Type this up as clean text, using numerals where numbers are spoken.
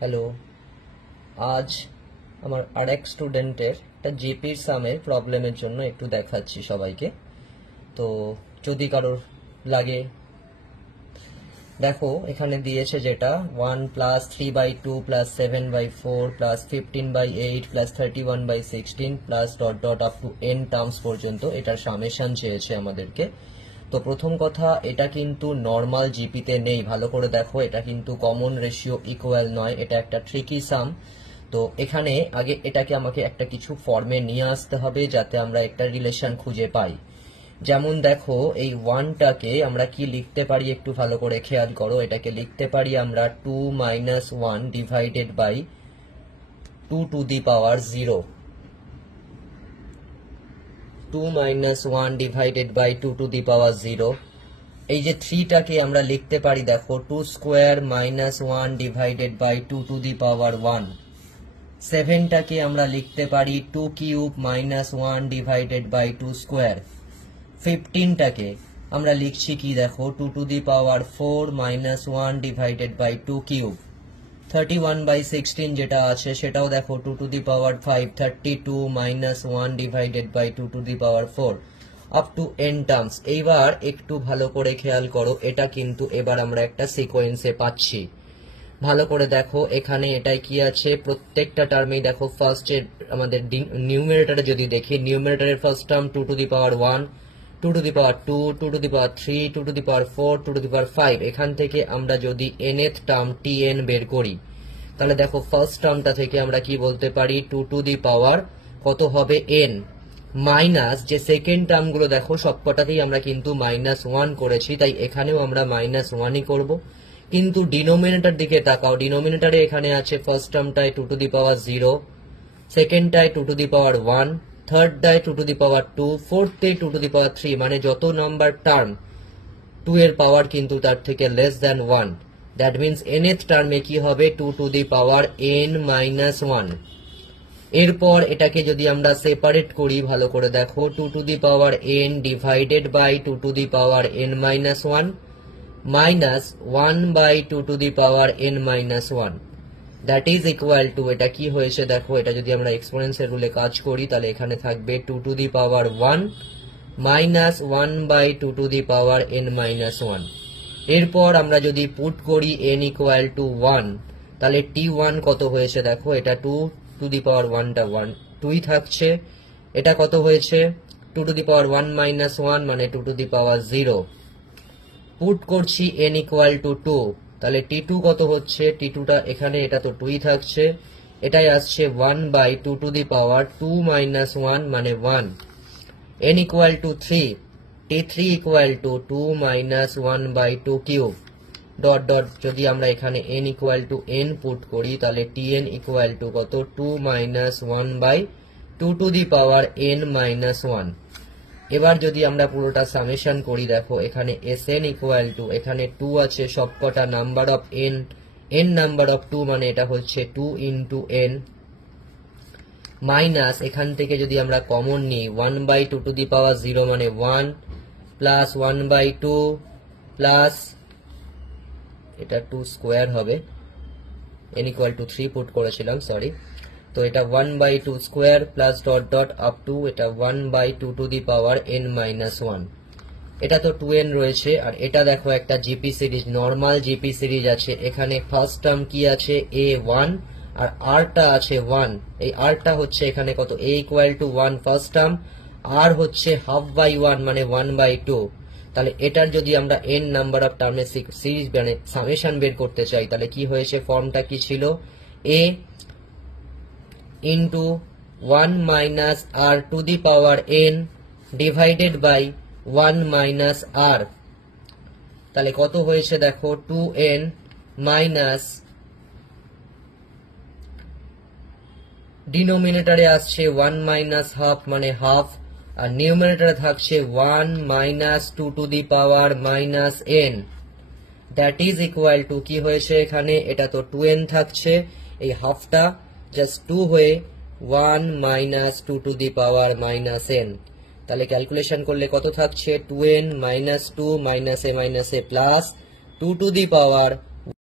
Hello, আজ আমার আরেক স্টুডেন্টের একটা জিপির সামের প্রবলেমের জন্য একটু দেখাচ্ছি সবাইকে। তো যদি কারোর লাগে, দেখো এখানে দিয়েছে যেটা 1 plus 3/2 plus 7/4 plus 15/8 plus 31/16 plus dot dot up to n terms পর্যন্ত এটার সামেশন চেয়েছে আমাদেরকে। তো প্রথম কথা, এটা কিন্তু নর্মাল জিপিতে নেই, ভালো করে দেখো, এটা কিন্তু কমন রেশিও ইকুয়াল নয়, এটা একটা ট্রিকি সাম। তো এখানে আগে এটাকে আমাকে একটা কিছু ফর্মে নিয়ে আসতে হবে যাতে আমরা একটা রিলেশন খুঁজে পাই। যেমন দেখো, এই 1টাকে আমরা কি লিখতে পারি একটু ভালো করে খেয়াল করো। এটাকে লিখতে পারি আমরা 2 - 1 divided by 2 to the power 0। 2 - 1 divided by 2 to the power 0। এই যে 3টাকে আমরা লিখতে পারি, দেখো 2 square - 1 divided by 2 to the power 1। 7টাকে আমরা লিখতে পারি 2 কিউব - 1 ডিভাইডেড বাই 2 স্কোয়ার। 15টাকে আমরা লিখছি কি, দেখো 2 to the power 4 - 1 divided by 2 cube. 31/16 যেটা আছে সেটাও দেখো 2 to the power 5, 32 - 1 divided by 2 to the power 4 up to n terms. এইবার একটু ভালো করে খেয়াল করো, এটা কিন্তু এবার আমরা একটা সিকোয়েন্সে পাচ্ছি। ভালো করে দেখো, এখানে এটাই কি আছে, প্রত্যেকটা টার্মেই দেখো ফার্স্টের আমাদের নিউমারেটরে যদি দেখি, নিউমারেটরের first term 2 to the power 1, 2 to the power 2, 2 to the power 3, 2 to the power 4, 2 to the power 5। এখান থেকে আমরা যদি nth টার্ম tn বের করি, তাহলে দেখো ফার্স্ট টার্মটা থেকে আমরা কি বলতে পারি, 2 টু দি পাওয়ার কত হবে n মাইনাস, যে সেকেন্ড টার্মগুলো দেখো সবকটাতেই আমরা কিন্তু -1 করেছি, তাই এখানেও আমরা -1ই করব। কিন্তু ডিনোমিনেটর দিকে তাকাও, ডিনোমিনেটরে এখানে আছে ফার্স্ট টার্মটায় 2 টু দি পাওয়ার 0, সেকেন্ডটায় 2 টু দি পাওয়ার 1, থার্ডটায় 2 টু দি পাওয়ার 2, ফোর্থে 2 টু দি পাওয়ার 3, মানে যত নাম্বার টার্ম 2 এর পাওয়ার কিন্তু তার থেকে less than 1। That means nth টার্মে কি হবে, 2 টু দি পাওয়ার n - 1। এরপর এটাকে যদি আমরা সেপারেট করি, ভালো করে দেখো, 2 to the power n divided by 2 to the power n - 1 minus 1 by 2 to the power n - 1, that is equal to, এটা কি হয়েছে দেখো, এটা যদি আমরা এক্সপোনেন্সিয়াল রুলে কাজ করি তাহলে এখানে থাকবে 2 to the power 1 minus 1 by 2 to the power n - 1। এরপর আমরা যদি পুট করি n ইকুয়াল টু 1, তাহলে t1 কত হয়েছে দেখো, এটা 2 টু দি পাওয়ার 1টা 2ই থাকছে। এটা কত হয়েছে, 2 টু দি পাওয়ার 1 - 1 মানে 2 টু দি পাওয়ার 0। পুট করছি n ইকুয়াল টু 2, তাহলে t2 কত হচ্ছে, t2টা এখানে এটা তো 2ই থাকছে, এটাই আসছে 1 বাই 2 টু দি পাওয়ার 2 - 1 মানে 1। n equal to 3, t3 equal to 2 - 1 by 2 cube dot dot, যদি আমরা এখানে n equal to n put করি তাহলে tn ইকুয়াল টু কত, 2 - 1 by 2 to the power n - 1। এবার যদি আমরা পুরোটা সামেশন করি, দেখো এখানে sn ইকুয়াল টু, এখানে 2 আছে সবকটা number of n number of 2 মানে এটা হচ্ছে 2 ইন্টু n, মাইনাস এখান থেকে যদি আমরা কমন নিই 1 বাই 2 টু দি পাওয়ার 0 মানে 1 প্লাস 1 বাই 2 প্লাস এটা 2 স্কোয়ার হবে, n ইকুয়াল টু 3 পুট করেছিলাম, সরি। তো এটা 1 by 2 square plus dot dot up to এটা 1 by 2 to the power n - 1। এটা তো 2n রয়েছে, আর এটা দেখো একটা GP series, normal GP series আছে। এখানে ফার্স্ট টার্ম কি আছে, a1, আর rটা আছে 1। এই rটা হচ্ছে এখানে কত, a equal to 1 first term, r হচ্ছে হাফ বাই 1 মানে 1 বাই 2। তাহলে এটার যদি আমরা n নাম্বার অফ টার্মের সিরিজ মানে সামেশন বের করতে চাই, তাহলে কি হয়েছে, ফর্মটা কি ছিল, a into 1 minus r to the power n divided by 1 minus r। তাহলে কত হয়েছে দেখো, 2n মাইনাস, ডিনোমিনেটরে আসছে 1 মাইনাস হাফ মানে হাফ, আর নিউমিনেটরে থাকছে 1 minus 2 to the power minus n, that is equal two, কি হয়েছে এখানে, এটা তো 2n থাকছে, এই হাফটা জাস্ট 2 হয়ে 1 minus 2 to the power minus n। তাহলে ক্যালকুলেশন করলে কত থাকছে, 2n minus 2 minus a plus 2 to the power